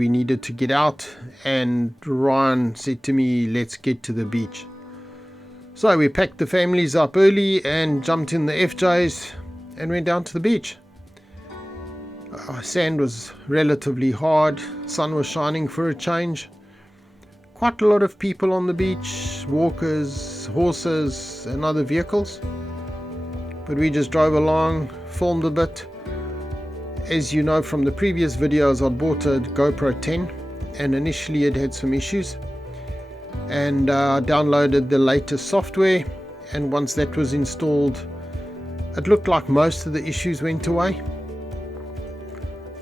we needed to get out, and Ryan said to me, let's get to the beach. So we packed the families up early and jumped in the FJs and went down to the beach. Sand was relatively hard, sun was shining for a change. Quite a lot of people on the beach, walkers, horses and other vehicles. But we just drove along, filmed a bit. As you know from the previous videos, I'd bought a GoPro 10 and initially it had some issues. And I downloaded the latest software, and once that was installed, it looked like most of the issues went away.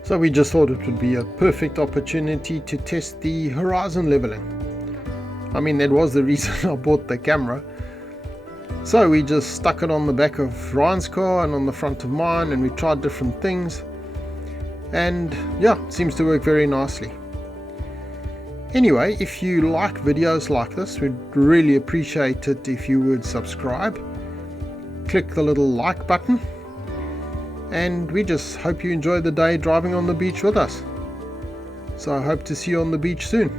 So we just thought it would be a perfect opportunity to test the horizon leveling. I mean, that was the reason I bought the camera. So we just stuck it on the back of Ryan's car and on the front of mine, and we tried different things, and yeah, it seems to work very nicely. Anyway, if you like videos like this, we'd really appreciate it if you would subscribe, click the little like button, and we just hope you enjoy the day driving on the beach with us. So I hope to see you on the beach soon.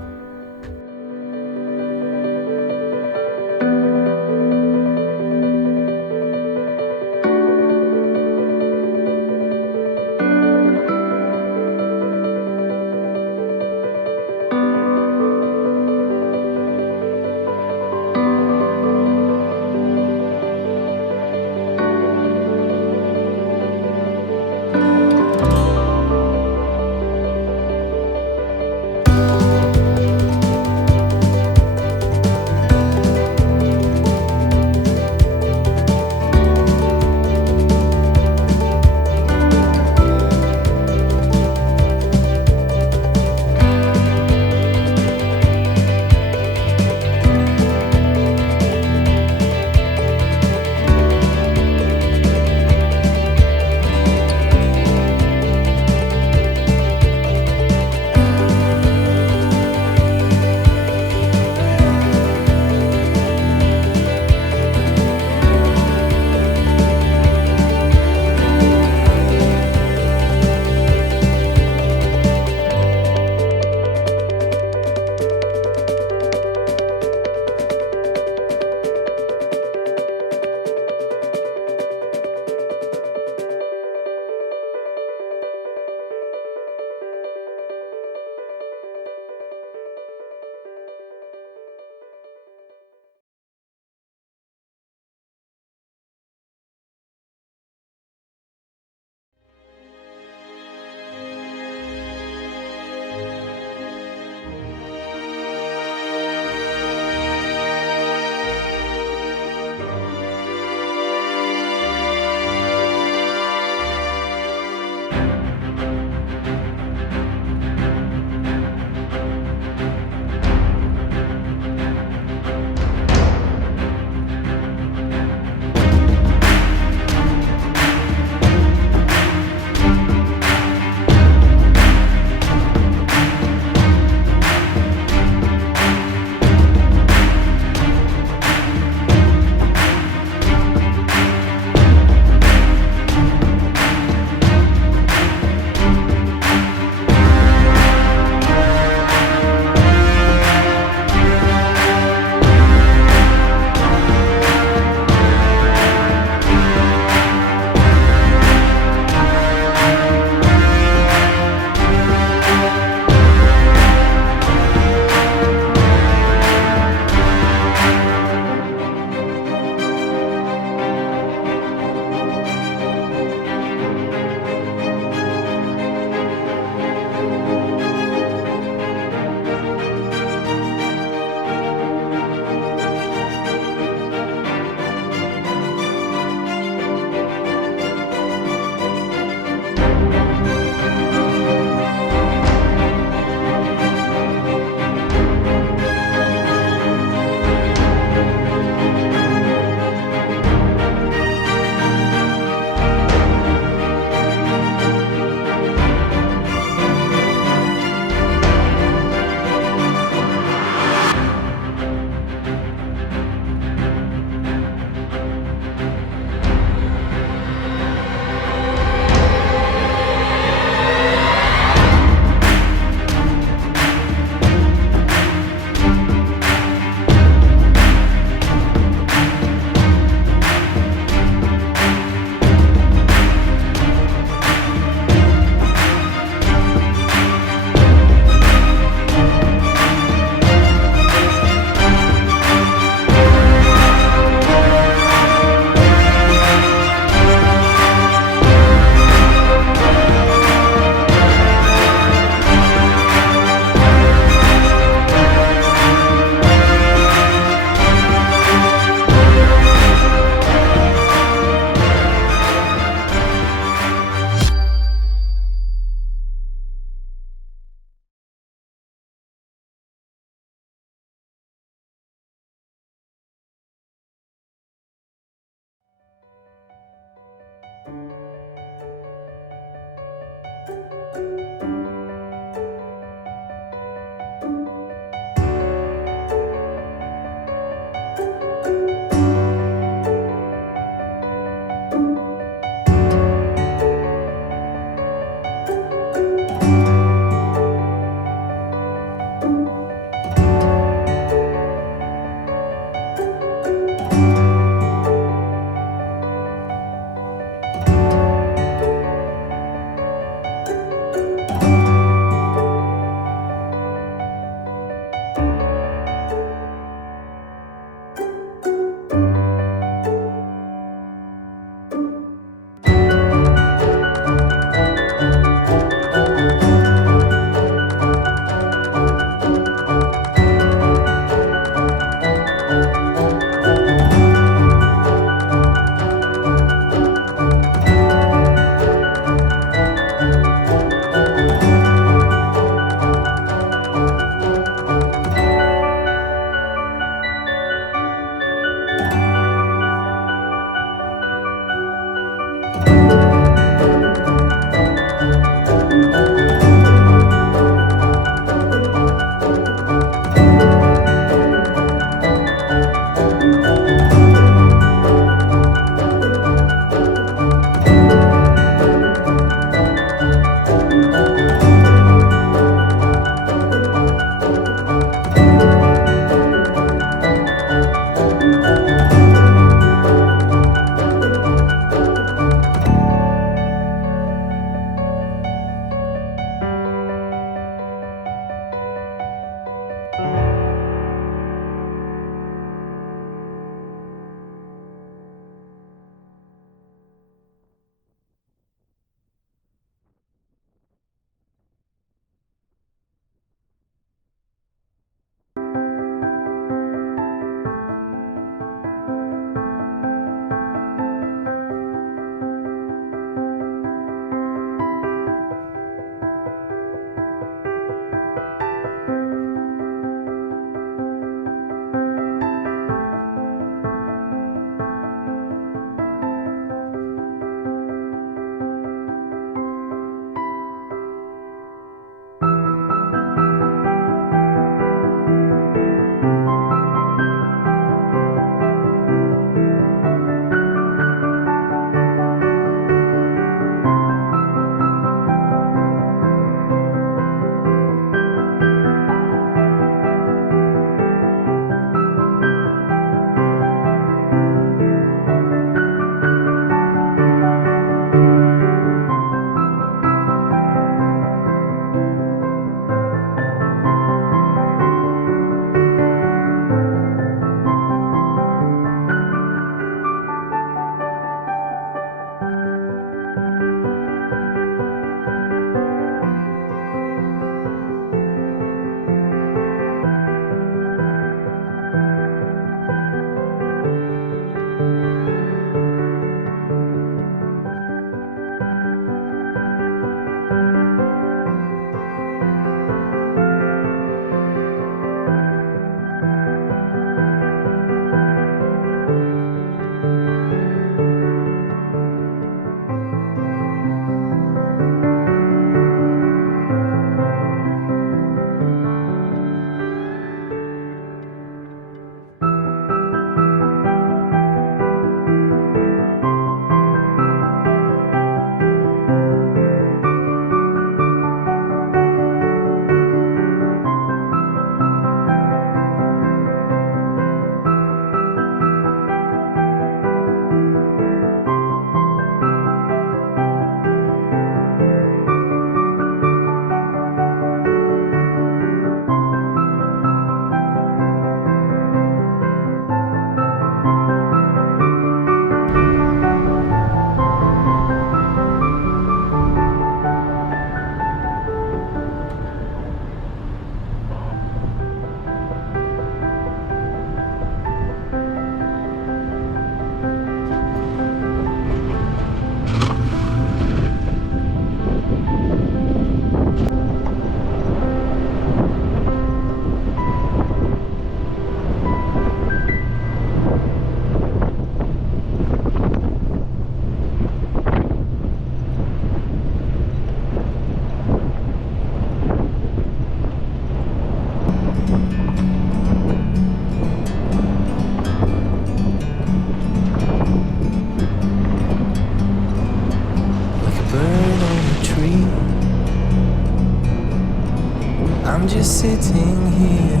I'm just sitting here.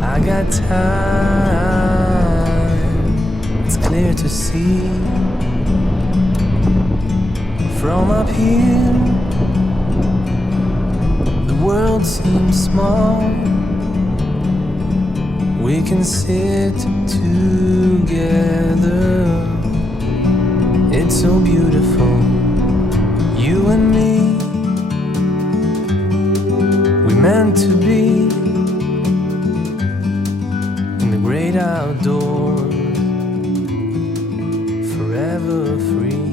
I got time. It's clear to see from up here. The world seems small. We can sit together. It's so beautiful, you and me. We meant to be in the great outdoors, forever free.